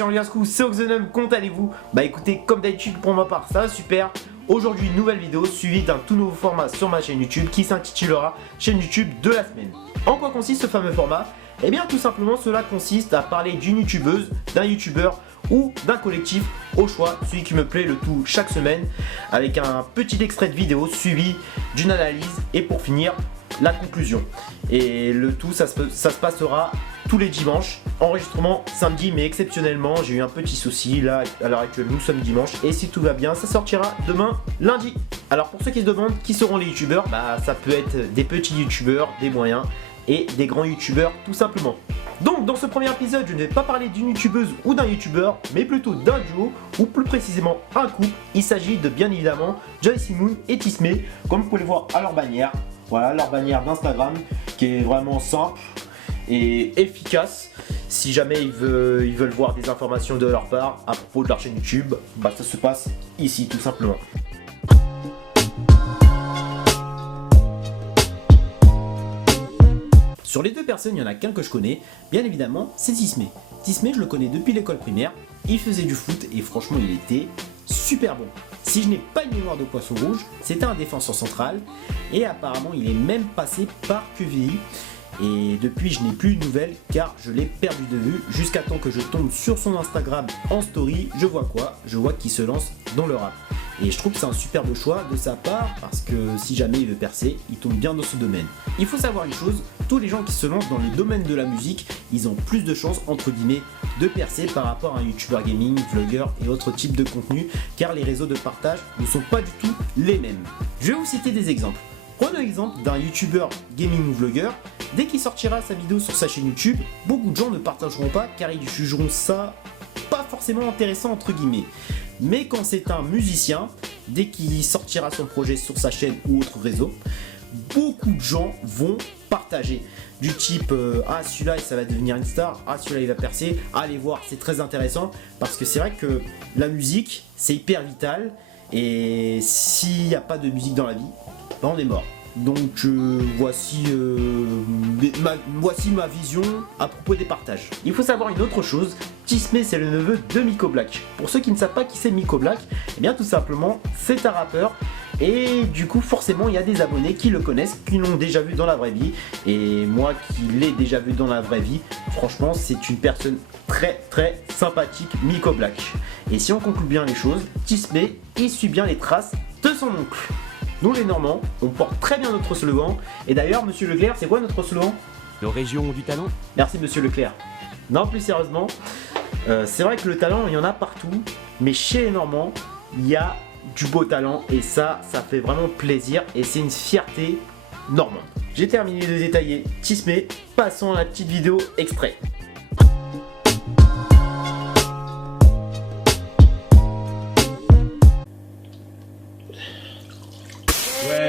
channel Gascou, c'est Oxenum, comment allez-vous? Bah écoutez, comme d'habitude pour ma part, ça va super. Aujourd'hui, une nouvelle vidéo suivie d'un tout nouveau format sur ma chaîne YouTube qui s'intitulera chaîne YouTube de la semaine. En quoi consiste ce fameux format? Eh bien tout simplement cela consiste à parler d'une youtubeuse, d'un youtubeur ou d'un collectif au choix, celui qui me plaît, le tout chaque semaine avec un petit extrait de vidéo suivi d'une analyse et pour finir la conclusion. Et le tout ça se passera tous les dimanches, enregistrement samedi, mais exceptionnellement j'ai eu un petit souci là à l'heure actuelle, nous sommes dimanche et si tout va bien ça sortira demain lundi. Alors pour ceux qui se demandent qui seront les youtubeurs, bah ça peut être des petits youtubeurs, des moyens et des grands youtubeurs tout simplement. Donc dans ce premier épisode je ne vais pas parler d'une youtubeuse ou d'un youtubeur mais plutôt d'un duo ou plus précisément un couple. Il s'agit de bien évidemment JoyCMoon et Tismé, comme vous pouvez le voir à leur bannière. Voilà leur bannière d'Instagram qui est vraiment simple et efficace. Si jamais ils veulent voir des informations de leur part à propos de leur chaîne YouTube, bah ça se passe ici tout simplement. Sur les deux personnes, il n'y en a qu'un que je connais, bien évidemment, c'est Tismé. Tismé, je le connais depuis l'école primaire, il faisait du foot et franchement il était super bon. Si je n'ai pas une mémoire de poisson rouge, c'était un défenseur central et apparemment il est même passé par QVI. Et depuis je n'ai plus de nouvelles car je l'ai perdu de vue jusqu'à temps que je tombe sur son Instagram en story. Je vois quoi? Je vois qu'il se lance dans le rap. Et je trouve que c'est un superbe choix de sa part parce que si jamais il veut percer, il tombe bien dans ce domaine. Il faut savoir une chose, tous les gens qui se lancent dans le domaine de la musique, ils ont plus de chances entre guillemets de percer par rapport à un youtubeur gaming, vlogueur et autres types de contenu car les réseaux de partage ne sont pas du tout les mêmes. Je vais vous citer des exemples. Prenons l'exemple d'un youtubeur gaming ou vlogueur. Dès qu'il sortira sa vidéo sur sa chaîne YouTube, beaucoup de gens ne partageront pas car ils jugeront ça pas forcément intéressant entre guillemets. Mais quand c'est un musicien, dès qu'il sortira son projet sur sa chaîne ou autre réseau, beaucoup de gens vont partager. Du type ah celui-là ça va devenir une star, ah celui-là il va percer, allez voir, c'est très intéressant parce que c'est vrai que la musique c'est hyper vital et s'il n'y a pas de musique dans la vie, ben on est mort. Donc voici ma vision à propos des partages. Il faut savoir une autre chose, Tismé c'est le neveu de Miko Black. Pour ceux qui ne savent pas qui c'est Miko Black, eh bien tout simplement c'est un rappeur. Et du coup forcément il y a des abonnés qui le connaissent, qui l'ont déjà vu dans la vraie vie. Et moi qui l'ai déjà vu dans la vraie vie, franchement c'est une personne très sympathique, Miko Black. Et si on conclut bien les choses, Tismé il suit bien les traces de son oncle. Nous les Normands, on porte très bien notre slogan. Et d'ailleurs, monsieur Leclerc, c'est quoi notre slogan? Nos régions ont du talent. Merci monsieur Leclerc. Non, plus sérieusement, c'est vrai que le talent, il y en a partout. Mais chez les Normands, il y a du beau talent. Et ça fait vraiment plaisir. Et c'est une fierté normande. J'ai terminé de détailler Tismé. Passons à la petite vidéo extrait.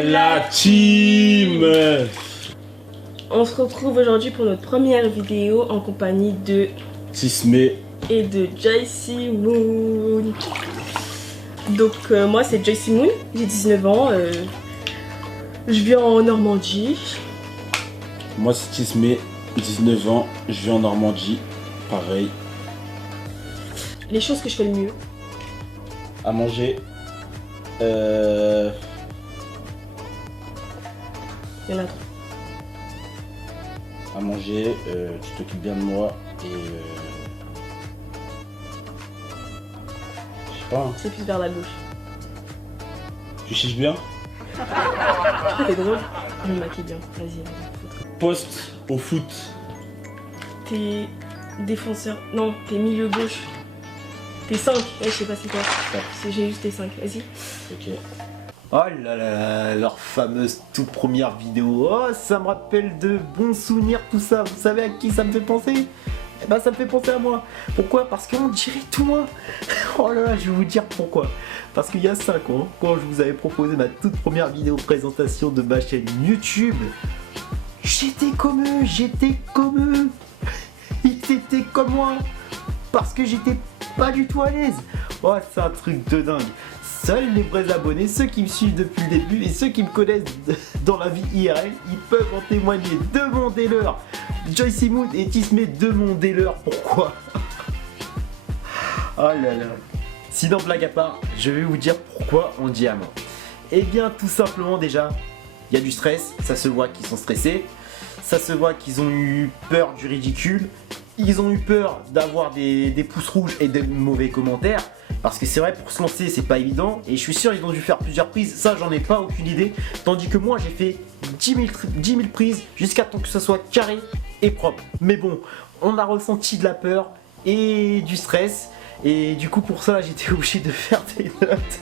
La team. On se retrouve aujourd'hui pour notre première vidéo en compagnie de Tismé et de JoyCMoon. Donc moi c'est JoyCMoon, j'ai 19 ans, je vis en Normandie. Moi c'est Tismé, 19 ans, je vis en Normandie, pareil. Les choses que je fais le mieux. À manger. Il y en a trop. À manger, tu t'occupes bien de moi et je sais pas. Hein. C'est plus vers la gauche. Tu chiches bien? T'es drôle. Je me maquille bien. Vas-y. Poste au foot. T'es défenseur. Non, t'es milieu gauche. T'es 5. Je sais pas c'est quoi. J'ai juste tes 5. Vas-y. Ok. Oh là là, leur fameuse toute première vidéo. Oh, ça me rappelle de bons souvenirs tout ça. Vous savez à qui ça me fait penser? Eh ben ça me fait penser à moi. Pourquoi? Parce qu'on dirait tout moi. Oh là là, je vais vous dire pourquoi. Parce qu'il y a 5 ans, quand je vous avais proposé ma toute première vidéo présentation de ma chaîne YouTube, j'étais comme eux, Ils étaient comme moi. Parce que j'étais pas du tout à l'aise. Oh, c'est un truc de dingue. Seuls les vrais abonnés, ceux qui me suivent depuis le début et ceux qui me connaissent dans la vie IRL, ils peuvent en témoigner. Demandez-leur. JoyCMoon et Tismé, demandez-leur pourquoi. Oh là là. Sinon, blague à part, je vais vous dire pourquoi on dit amant. Eh bien, tout simplement déjà, il y a du stress, ça se voit qu'ils sont stressés, ça se voit qu'ils ont eu peur du ridicule, ils ont eu peur d'avoir des pouces rouges et des mauvais commentaires, parce que c'est vrai, pour se lancer, c'est pas évident, et je suis sûr ils ont dû faire plusieurs prises, ça j'en ai pas aucune idée, tandis que moi j'ai fait 10 000 prises jusqu'à temps que ça soit carré et propre. Mais bon, on a ressenti de la peur et du stress, et du coup pour ça j'étais obligé de faire des notes.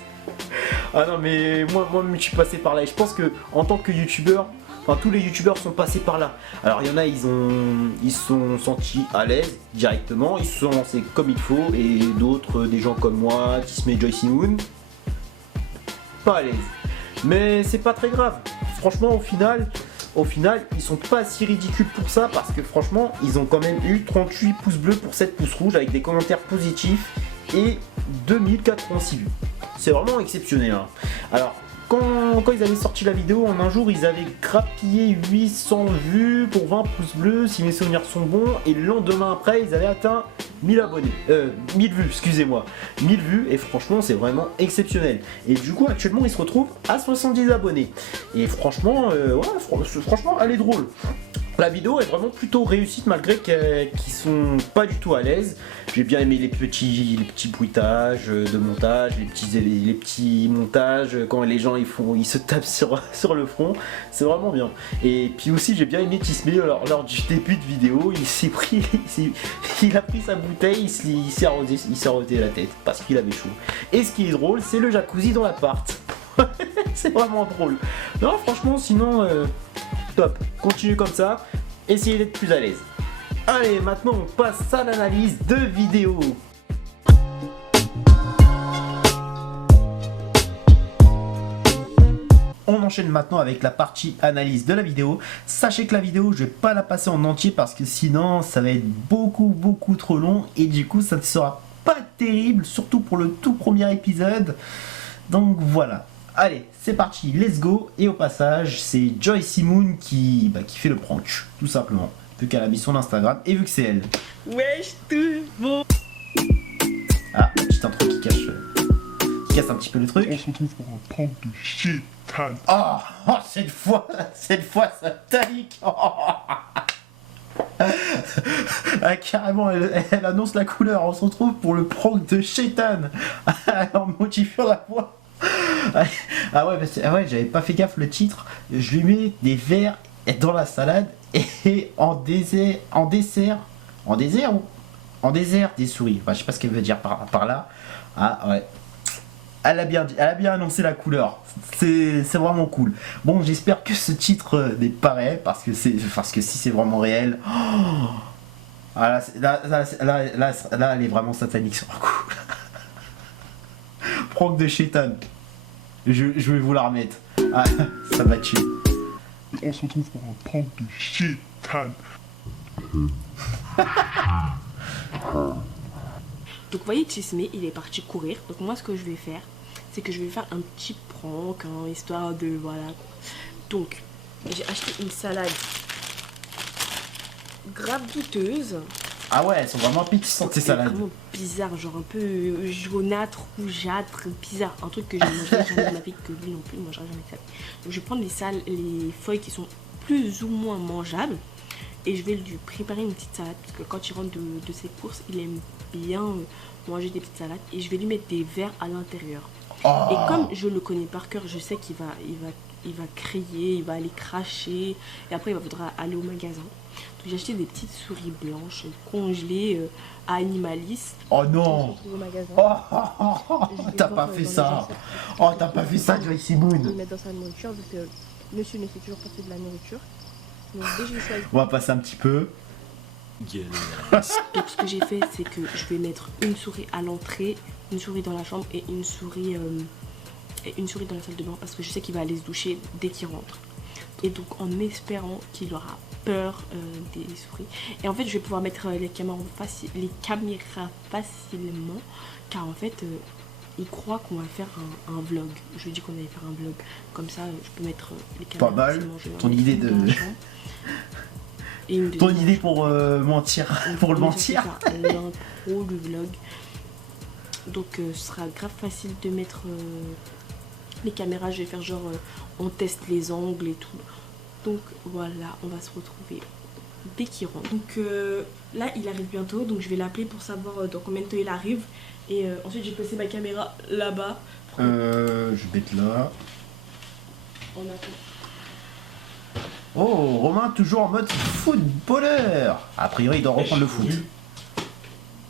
Ah non mais moi je suis passé par là et je pense que en tant que youtubeur, enfin tous les youtubeurs sont passés par là. Alors il y en a ils se sont sentis à l'aise directement, ils se sont lancés comme il faut, et d'autres, des gens comme moi, Tismé, Joyce Moon, pas à l'aise. Mais c'est pas très grave. Franchement au final, ils sont pas si ridicules pour ça, parce que franchement, ils ont quand même eu 38 pouces bleus pour 7 pouces rouges avec des commentaires positifs et 2086 vues. C'est vraiment exceptionnel. Hein. Alors, quand ils avaient sorti la vidéo, en un jour, ils avaient grappillé 800 vues pour 20 pouces bleus, si mes souvenirs sont bons, et le lendemain après, ils avaient atteint 1000 abonnés. 1000 vues, excusez-moi. 1000 vues, et franchement, c'est vraiment exceptionnel. Et du coup, actuellement, ils se retrouvent à 70 abonnés. Et franchement, franchement, elle est drôle. La vidéo est vraiment plutôt réussite malgré qu'ils sont pas du tout à l'aise. J'ai bien aimé les petits bruitages de montage, les petits montages quand les gens ils se tapent sur le front. C'est vraiment bien. Et puis aussi j'ai bien aimé Tismé lors du début de vidéo. Il a pris sa bouteille, il s'est arrosé la tête parce qu'il avait chaud. Et ce qui est drôle, c'est le jacuzzi dans l'appart. C'est vraiment drôle. Non franchement sinon top, continue comme ça, essayez d'être plus à l'aise. Allez, maintenant on passe à l'analyse de vidéo. On enchaîne maintenant avec la partie analyse de la vidéo. Sachez que la vidéo, je vais pas la passer en entier parce que sinon ça va être beaucoup trop long et du coup ça ne sera pas terrible, surtout pour le tout premier épisode. Donc voilà. Allez, c'est parti, let's go. Et au passage, c'est Joyce Moon qui fait le prank, tout simplement. Vu qu'elle a mis son Instagram et vu que c'est elle. Wesh, tout bon. Ah, petite intro qui casse un petit peu le truc. On se retrouve pour un prank de shit. Oh, cette fois ça taille. Ah, carrément, elle annonce la couleur. On se retrouve pour le prank de Shaitan. En modifiant la voix. Ah ouais, j'avais pas fait gaffe le titre. Je lui mets des verres dans la salade et en dessert des souris. Enfin, je sais pas ce qu'elle veut dire par là. Ah ouais. Elle a bien annoncé la couleur. C'est vraiment cool. Bon, j'espère que ce titre n'est pas réel parce que si c'est vraiment réel. Oh, ah là, elle est vraiment satanique sur le coup. Prank de Shaitan. Je vais vous la remettre. Ah, ça va tuer. On se retrouve pour un prank de shit. Donc vous voyez Tismé, il est parti courir. Donc moi ce que je vais faire, c'est que je vais faire un petit prank, hein, histoire de voilà. Donc j'ai acheté une salade grave douteuse. Ah ouais, elles sont vraiment appétissantes ces salades. Vraiment bizarre, genre un peu jaunâtre, rougeâtre, bizarre. Un truc que j'ai mangé jamais de ma vie, que lui non plus, moi j'aurais jamais fait. Donc je vais prendre les feuilles qui sont plus ou moins mangeables. Et je vais lui préparer une petite salade, parce que quand il rentre de ses courses, il aime bien manger des petites salades. Et je vais lui mettre des verres à l'intérieur. Oh. Et comme je le connais par cœur, je sais qu'il va crier, il va aller cracher. Et après il voudra aller au magasin. Donc j'ai acheté des petites souris blanches congelées à Animalis. Oh non. Au magasin. Oh, t'as pas fait ça. Oh, t'as pas fait ça, Joyce Moon. Il met dans sa nourriture, vu que monsieur ne fait toujours pas de la nourriture. Donc dès que je choisis. On va passer un petit peu. Donc ce que j'ai fait, c'est que je vais mettre une souris à l'entrée, une souris dans la chambre et une souris dans la salle de bain, parce que je sais qu'il va aller se doucher dès qu'il rentre. Et donc en espérant qu'il aura peur des souris. Et en fait je vais pouvoir mettre les caméras facilement, car en fait il croit qu'on va faire un vlog. Je lui dis qu'on allait faire un vlog. Comme ça je peux mettre les caméras. Pas mal. Ton idée de... Ton idée pour mentir. Pour le mentir. L'intro, le vlog. Donc ce sera grave facile de mettre les caméras. Je vais faire genre on teste les angles et tout. Donc voilà, on va se retrouver dès qu'il rentre. Donc là il arrive bientôt, donc je vais l'appeler pour savoir dans combien de temps il arrive. Et ensuite j'ai placé ma caméra là-bas. Je vais mettre là. On attend. Oh, Romain toujours en mode footballeur. A priori il doit reprendre le foot.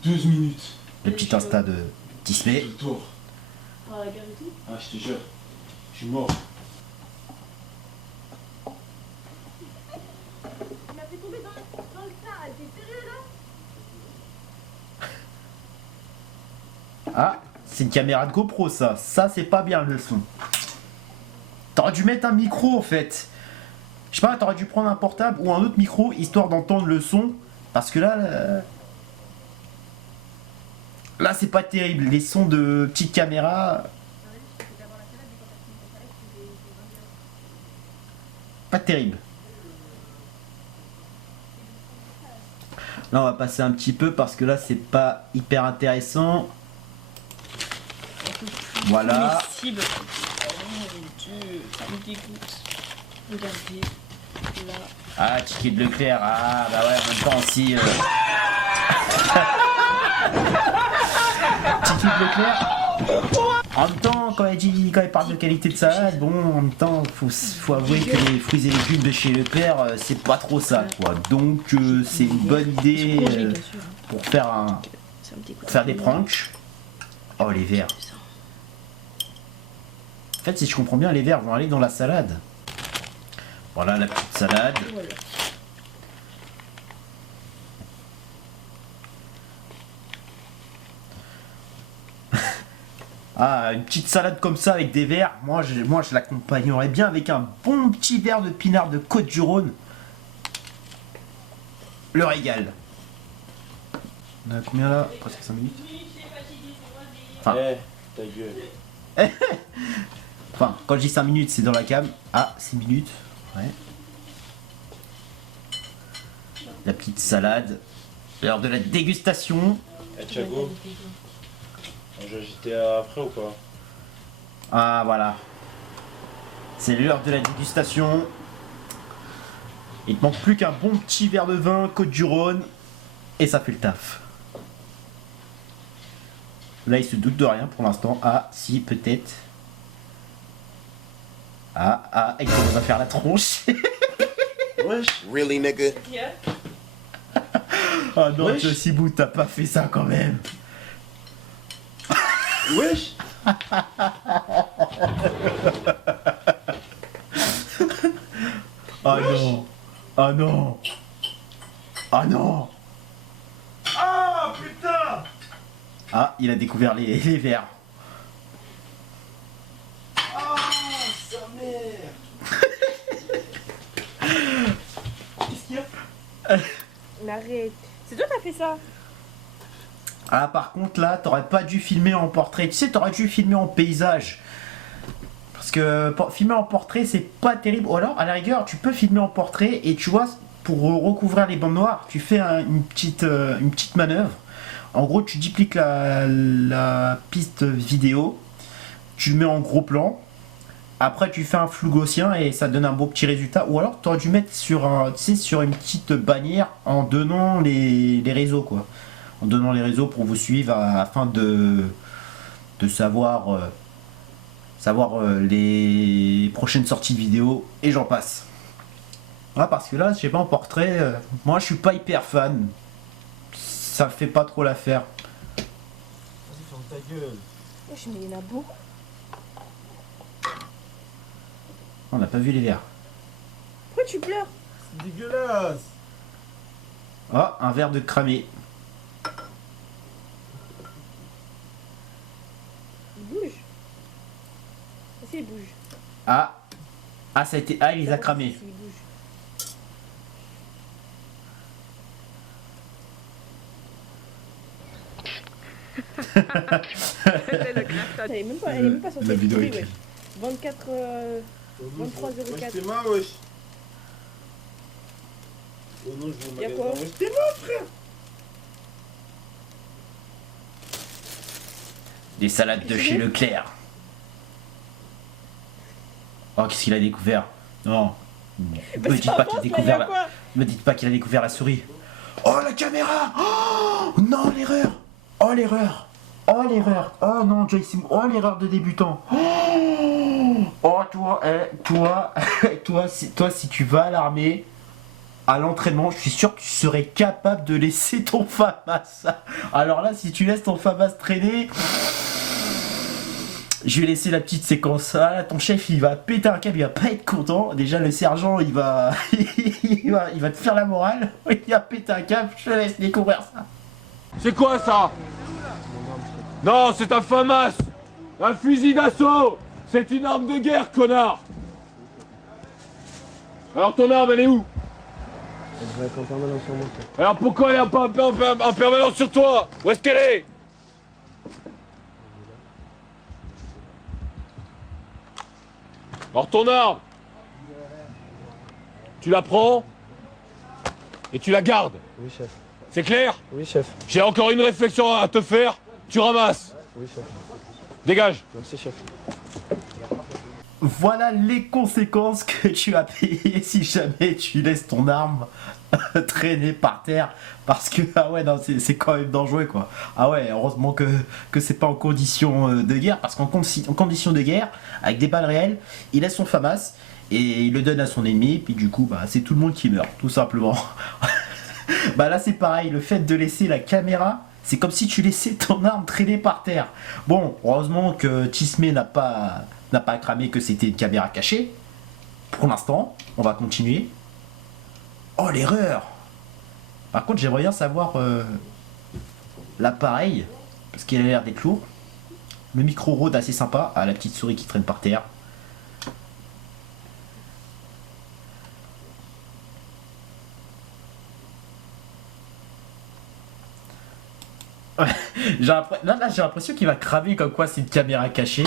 12 minutes. Le petit Insta de Tismé. Le tour. Ah, la gare et tout. Ah, je te jure. Je suis mort. Il m'a fait tomber dans le tas, t'es sérieux là? Ah, c'est une caméra de GoPro ça. Ça c'est pas bien le son. T'aurais dû mettre un micro en fait. Je sais pas, t'aurais dû prendre un portable ou un autre micro histoire d'entendre le son. Parce que là... Là c'est pas terrible. Les sons de petite caméra... Pas terrible. Là on va passer un petit peu parce que là c'est pas hyper intéressant. Voilà. Cible. Oh mon dieu, ça me dégoûte. Regardez. Là. Ah, ticket de Leclerc. Ah, bah ouais, en même temps aussi. Ticket de Leclerc. En même temps, quand il parle de qualité de salade, bon, en même temps, faut avouer que les fruits et légumes de chez Leclerc, c'est pas trop ça, quoi. Donc, c'est une bonne idée pour faire des pranks. Oh, les verres. En fait, si je comprends bien, les verres vont aller dans la salade. Voilà la petite salade. Voilà. Ah, une petite salade comme ça avec des verres, moi je l'accompagnerais bien avec un bon petit verre de pinard de Côte-du-Rhône. Le régal. On a combien là? Presque 5 minutes. Enfin, Ta gueule. enfin, quand je dis 5 minutes, c'est dans la cam. Ah, 6 minutes. Ouais. La petite salade. L'heure de la dégustation. Eh, Thiago, on joue à GTA après ou pas? Ah, voilà. C'est l'heure de la dégustation. Il te manque plus qu'un bon petit verre de vin Côte-du-Rhône. Et ça fait le taf. Là, il se doute de rien pour l'instant. Ah, si, peut-être. Ah, il commence à faire la tronche. Wesh. Really, nigga? Ah non, Wesh. Jossibou, t'as pas fait ça quand même. Wesh. Ah non. Ah non. Ah non. Ah putain. Ah, il a découvert les verres. Ah sa mère. Qu'est-ce qu'il y a? Mais arrête. C'est toi qui as fait ça? Ah, par contre, là, t'aurais pas dû filmer en portrait. Tu sais, t'aurais dû filmer en paysage. Parce que filmer en portrait, c'est pas terrible. Ou alors, à la rigueur, tu peux filmer en portrait et tu vois, pour recouvrir les bandes noires, tu fais une petite manœuvre. En gros, tu dupliques la piste vidéo, tu le mets en gros plan. Après, tu fais un flou gaussien et ça donne un beau petit résultat. Ou alors, tu aurais dû mettre sur une petite bannière en donnant les réseaux, quoi. En donnant les réseaux pour vous suivre afin de savoir les prochaines sorties de vidéos et j'en passe. Ah, parce que là, je sais pas, en portrait, moi je suis pas hyper fan. Ça fait pas trop l'affaire. Vas-y, ferme ta gueule. Wesh, mais il y en a beaucoup. On n'a pas vu les verres. Pourquoi tu pleures? C'est dégueulasse. Ah, un verre de cramé. Il bouge. Vas-y, il bouge. Ah, ça a été. Ah, il les a cramés. Il bouge. Elle est même pas sortie. La vidéo Oui, est ouais. 24 23,04. Wesh, t'es ma wesh. Oh non, je vous Y'a quoi? Wesh, t'es ma frère. Des salades de chez Leclerc. Oh, qu'est-ce qu'il a découvert? Non. Me dites pas qu'il a découvert la... Me dites pas qu'il a découvert la souris. Oh, la caméra! Oh, non, l'erreur! Oh, l'erreur! Oh, l'erreur! Oh non, Joyce, oh, l'erreur de débutant! Oh, toi, si tu vas à l'armée, à l'entraînement, je suis sûr que tu serais capable de laisser ton FAMAS. Alors là, si tu laisses ton FAMAS traîner... Je vais laisser la petite séquence là, ton chef il va péter un câble, il va pas être content. Déjà le sergent il va il va te faire la morale, il va péter un câble, je te laisse découvrir ça. C'est quoi ça? Non, c'est un FAMAS! Un fusil d'assaut! C'est une arme de guerre, connard! Alors ton arme elle est où? Elle devrait être en permanence sur moi. Alors pourquoi elle est pas en permanence sur toi? Où est-ce qu'elle est? Alors ton arme, tu la prends et tu la gardes. Oui, chef. C'est clair? Oui, chef. J'ai encore une réflexion à te faire. Tu ramasses. Oui, chef. Dégage. Merci, chef. Voilà les conséquences que tu as payées si jamais tu laisses ton arme traîner par terre, parce que ah ouais non c'est quand même dangereux quoi. Ah ouais, heureusement que c'est pas en condition de guerre, parce qu'en condition de guerre avec des balles réelles, il laisse son FAMAS et il le donne à son ennemi, puis du coup bah c'est tout le monde qui meurt tout simplement. Bah là c'est pareil, le fait de laisser la caméra, c'est comme si tu laissais ton arme traîner par terre. Bon, heureusement que Tismé n'a pas cramé que c'était une caméra cachée. Pour l'instant, on va continuer. Oh, l'erreur! Par contre, j'aimerais bien savoir l'appareil, parce qu'il a l'air d'être lourd. Le micro Rode assez sympa. Ah, la petite souris qui traîne par terre. Là, j'ai l'impression qu'il va cramer comme quoi c'est une caméra cachée.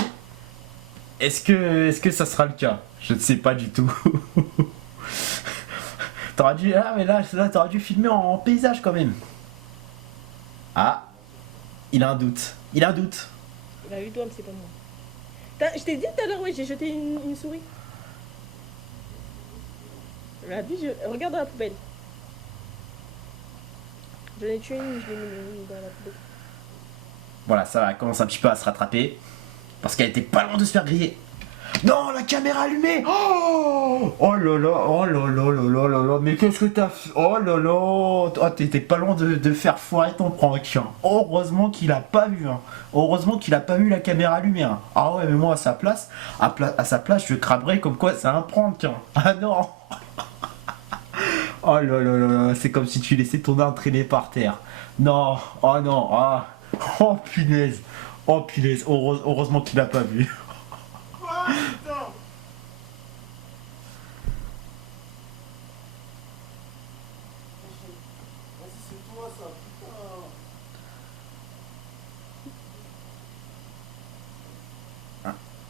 Est-ce que ça sera le cas? Je ne sais pas du tout. T'aurais dû... Ah mais là t'aurais dû filmer en paysage quand même. Ah, il a un doute. Il a un doute. Il a eu doigt, mais c'est pas moi. Je t'ai dit tout à l'heure, oui, j'ai jeté une souris. Regarde dans la poubelle. J'en ai tué une, je l'ai mis dans la poubelle. Voilà, ça commence un petit peu à se rattraper. Parce qu'elle était pas loin de se faire griller. Non, la caméra allumée. Oh là là, oh là là là là là là. Mais qu'est-ce que t'as fait? Oh là là. Oh, t'étais pas loin de faire foirer ton prank. Hein. Heureusement qu'il a pas vu. Hein. Heureusement qu'il a pas vu la caméra allumée. Hein. Ah ouais, mais moi à sa place, je cramerais comme quoi c'est un prank. Hein. Ah non. Oh là là là là. C'est comme si tu laissais ton arme traîner par terre. Non. Oh non. Ah. Oh punaise. Oh punaise. Heureusement qu'il a pas vu.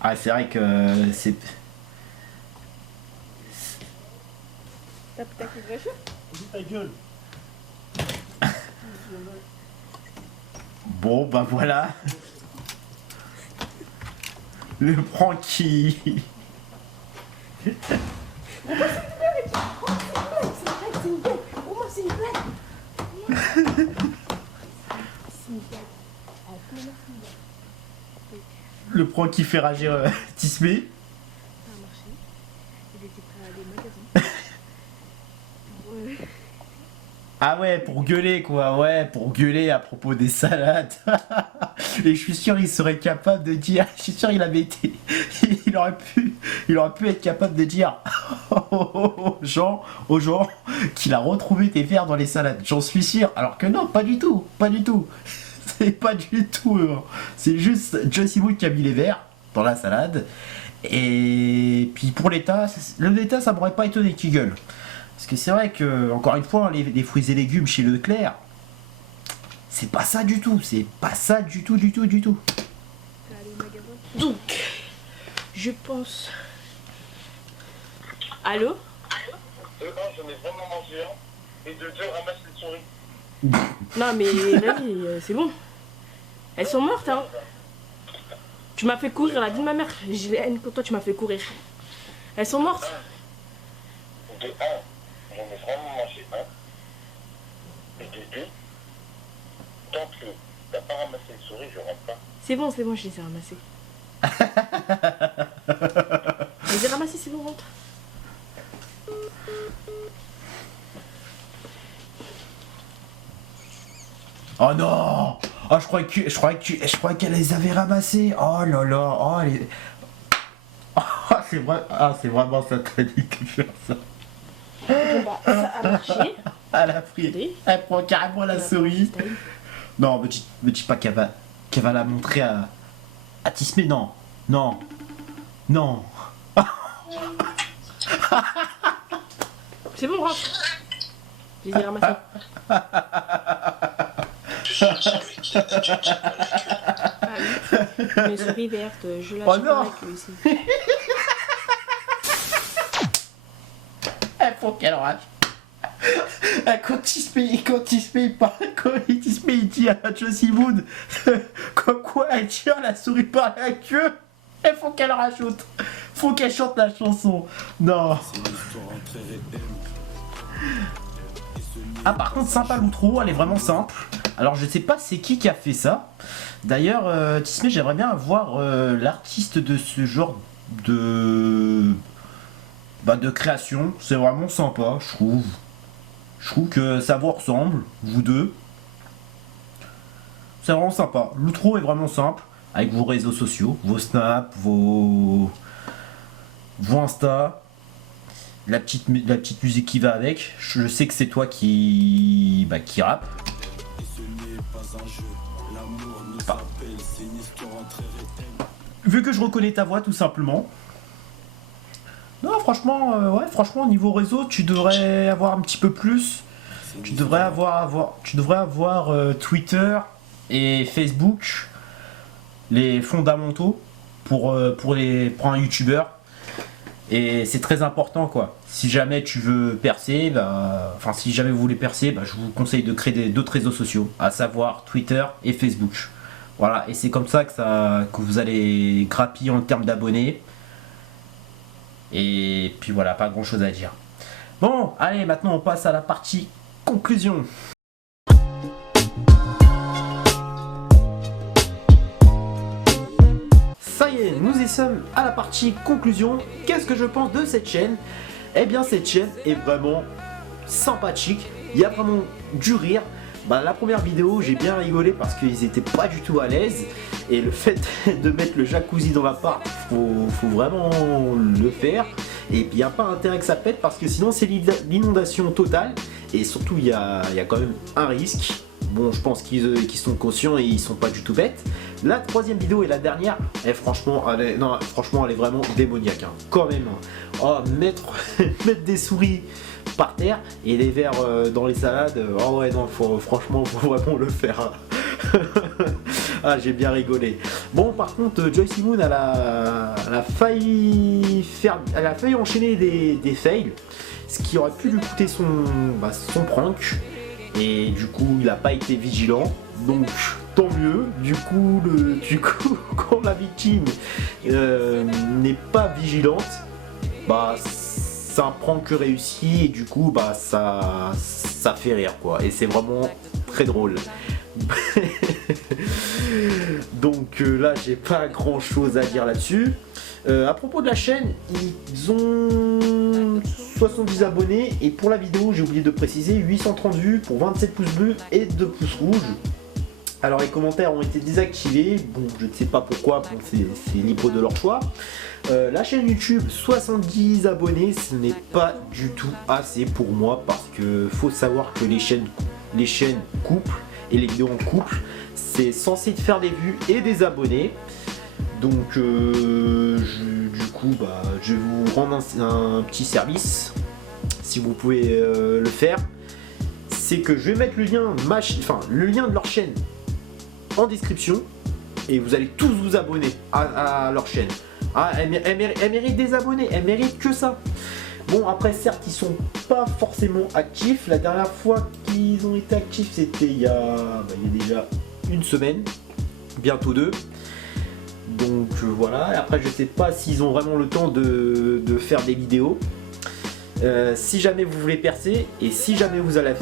Ah, c'est vrai que c'est... T'as pris ta voiture? Dis ta gueule. Bon, bah voilà. Le prank qui... Le prank qui fait rager Tismé. Ça a marché. Il était prêt à aller au magasin. Ouais. Ah ouais, pour gueuler quoi, ouais, pour gueuler à propos des salades. Et je suis sûr il serait capable de dire, je suis sûr il avait été, il aurait pu être capable de dire aux gens qu'il a retrouvé des verres dans les salades. J'en suis sûr, alors que non, pas du tout. C'est pas du tout, c'est juste Joyce Wood qui a mis les verres dans la salade. Et puis pour l'État, ça m'aurait pas étonné qu'il gueule. Parce que c'est vrai que, encore une fois, les fruits et légumes chez Leclerc, c'est pas ça du tout, du tout. Donc, je pense... Allô? De un, j'en ai vraiment mangé un, et de deux, ramasse les souris. Non mais vas-y, c'est bon. Elles sont mortes, hein. Tu m'as fait courir, la vie de ma mère. J'ai la haine que toi, tu m'as fait courir. Elles sont mortes. De 1, j'en ai vraiment mangé un. Et de 2, tant que t'as pas ramassé une souris, je rentre pas. C'est bon, je les ai ramassés. Je les ai ramassés, c'est bon, rentre. Oh non! Oh, je croyais qu'elle les avait ramassés. Oh là là. Oh, c'est vrai. Ah, c'est vraiment satanique de faire ça. Bon, bah, ça a marché. Elle a pris. Elle prend carrément la souris. Non, me dis pas qu'elle va la montrer à Tismé. Non. Non. Non. C'est bon, rentre. Je les ai ramassés. Mes souris vertes, je lâche Oh non. pas la queue ici. Il faut qu'elle rage. Quand Tismé il dit à Josie Moon comme quoi elle tient la souris par la queue, il faut qu'elle rajoute. Faut qu'elle chante la chanson. Non. Ah, par contre, sympa l'outro, elle est vraiment simple. Alors, je sais pas c'est qui a fait ça. D'ailleurs, Tismé, j'aimerais bien avoir l'artiste de ce genre de création. C'est vraiment sympa, je trouve. Je trouve que ça vous ressemble, vous deux. C'est vraiment sympa. L'outro est vraiment simple, avec vos réseaux sociaux, vos snaps, vos Insta. La petite musique qui va avec. Je sais que c'est toi qui rappe. Vu que je reconnais ta voix tout simplement. Non, franchement, franchement, niveau réseau, tu devrais avoir un petit peu plus. Tu devrais avoir Twitter et Facebook, les fondamentaux pour un youtubeur. Et c'est très important quoi. Si jamais tu veux percer, si jamais vous voulez percer, je vous conseille de créer d'autres réseaux sociaux, à savoir Twitter et Facebook. Voilà, et c'est comme ça que vous allez grappiller en termes d'abonnés. Et puis voilà, pas grand chose à dire. Bon, allez, maintenant on passe à la partie conclusion. Ça y est, nous y sommes à la partie conclusion. Qu'est-ce que je pense de cette chaîne? Eh bien, cette chaîne est vraiment sympathique. Il y a vraiment du rire. La première vidéo, j'ai bien rigolé parce qu'ils étaient pas du tout à l'aise. Et le fait de mettre le jacuzzi dans l'appart, faut vraiment le faire. Et puis il n'y a pas intérêt que ça pète parce que sinon c'est l'inondation totale. Et surtout il y a quand même un risque. Bon, je pense qu'ils sont conscients et ils sont pas du tout bêtes. La troisième vidéo et la dernière, franchement, elle est vraiment démoniaque. Hein. Quand même. Hein. Oh, mettre des souris par terre et les verres dans les salades. Oh ouais, non, franchement, faut vraiment le faire. Hein. Ah, j'ai bien rigolé. Bon, par contre, Josie Moon, elle a failli enchaîner des fails, ce qui aurait pu lui coûter son prank. Et du coup, il n'a pas été vigilant. Donc, tant mieux. Du coup, quand la victime n'est pas vigilante, c'est un prank réussi et du coup, ça fait rire quoi. Et c'est vraiment très drôle. Donc là j'ai pas grand chose à dire là-dessus. À propos de la chaîne, ils ont 70 abonnés et pour la vidéo j'ai oublié de préciser 830 vues pour 27 pouces bleus et 2 pouces rouges. Alors les commentaires ont été désactivés, bon je ne sais pas pourquoi, bon, c'est libre de leur choix. La chaîne YouTube 70 abonnés, ce n'est pas du tout assez pour moi parce que faut savoir que les chaînes couple et les vidéos en couple, c'est censé faire des vues et des abonnés. Donc du coup je vais vous rendre un petit service si vous pouvez le faire. C'est que je vais mettre le lien de leur chaîne en description et vous allez tous vous abonner à leur chaîne. Ah, elle mérite des abonnés, elle mérite que ça. Bon, après certes ils sont pas forcément actifs. La dernière fois qu'ils ont été actifs c'était il y a déjà une semaine, bientôt deux. Donc voilà, après je sais pas s'ils ont vraiment le temps de faire des vidéos. Si jamais vous voulez percer et si jamais vous avez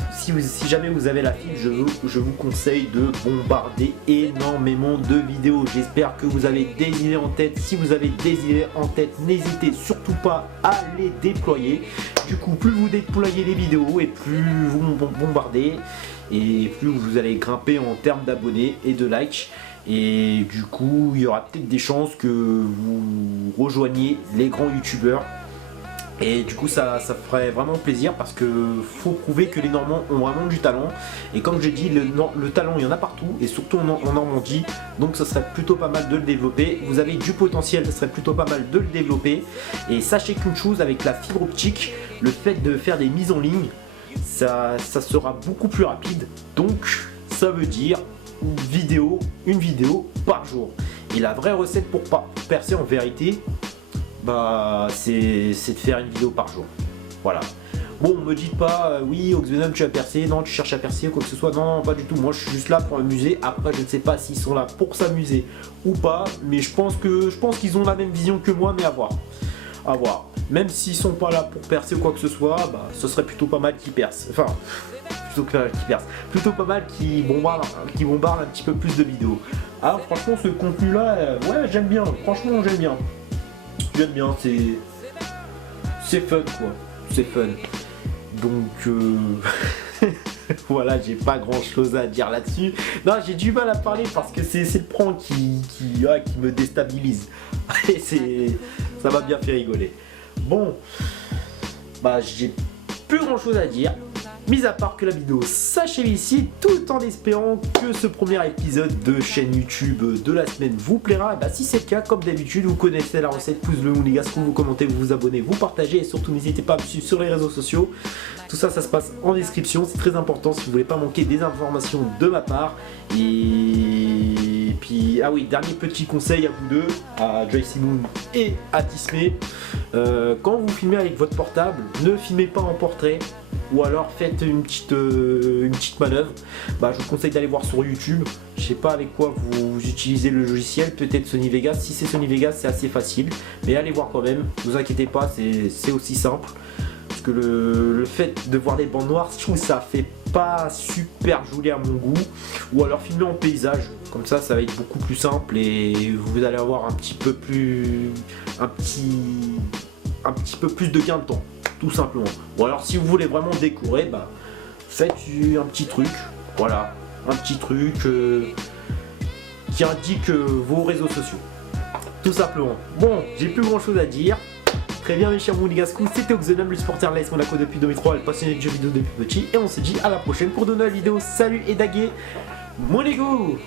la fibre, je vous conseille de bombarder énormément de vidéos. J'espère que vous avez des idées en tête. Si vous avez des idées en tête, n'hésitez surtout pas à les déployer. Du coup, plus vous déployez les vidéos et plus vous bombardez et plus vous allez grimper en termes d'abonnés et de likes. Et du coup, il y aura peut-être des chances que vous rejoigniez les grands youtubeurs. Et du coup ça ferait vraiment plaisir parce que faut prouver que les Normands ont vraiment du talent. Et comme je dis, le talent il y en a partout et surtout en Normandie. Donc ça serait plutôt pas mal de le développer. Vous avez du potentiel, ça serait plutôt pas mal de le développer. Et sachez qu'une chose, avec la fibre optique, le fait de faire des mises en ligne, ça sera beaucoup plus rapide. Donc ça veut dire une vidéo par jour. Et la vraie recette pour percer en vérité, bah c'est de faire une vidéo par jour. Voilà. Bon, me dites pas oui Oxvenom tu as percé, non tu cherches à percer ou quoi que ce soit, non pas du tout, moi je suis juste là pour m'amuser. Après je ne sais pas s'ils sont là pour s'amuser ou pas, mais je pense qu'ils ont la même vision que moi, mais à voir. À voir. Même s'ils sont pas là pour percer ou quoi que ce soit, bah ce serait plutôt pas mal qu'ils percent. Enfin, plutôt pas mal qu'ils bombardent un petit peu plus de vidéos. Alors franchement ce contenu là, ouais j'aime bien, franchement j'aime bien. J'aime bien, c'est fun quoi, c'est fun. Donc voilà, j'ai pas grand chose à dire là-dessus. Non, j'ai du mal à parler parce que c'est le prank qui me déstabilise. Et ça m'a bien fait rigoler. Bon, bah j'ai plus grand chose à dire. Mis à part que la vidéo s'achève ici, tout en espérant que ce premier épisode de chaîne YouTube de la semaine vous plaira. Et bah si c'est le cas, comme d'habitude, vous connaissez la recette, pouce bleu ou les gars, vous commentez, vous vous abonnez, vous partagez et surtout n'hésitez pas à me suivre sur les réseaux sociaux. Tout ça, ça se passe en description, c'est très important si vous voulez pas manquer des informations de ma part. Et puis, ah oui, dernier petit conseil à vous deux, à Joyce Moon et à Tismé. Quand vous filmez avec votre portable, ne filmez pas en portrait. Ou alors faites une petite manœuvre. Bah, je vous conseille d'aller voir sur YouTube. Je sais pas avec quoi vous utilisez le logiciel, peut-être Sony Vegas. Si c'est Sony Vegas, c'est assez facile. Mais allez voir quand même, ne vous inquiétez pas, c'est aussi simple. Parce que le fait de voir les bandes noires, je trouve que ça fait pas super joli à mon goût. Ou alors filmer en paysage, comme ça va être beaucoup plus simple et vous allez avoir un petit peu plus de gain de temps, tout simplement. Ou alors si vous voulez vraiment décorer, bah faites un petit truc, voilà, un petit truc qui indique vos réseaux sociaux, tout simplement. Bon, j'ai plus grand chose à dire. Très bien mes chers Monégascous, c'était Oxvenom, le supporter Laisse Monaco depuis 2003, le passionné de jeux vidéo depuis petit, et on se dit à la prochaine pour de nouvelles vidéos. Salut et daguet, Monégo.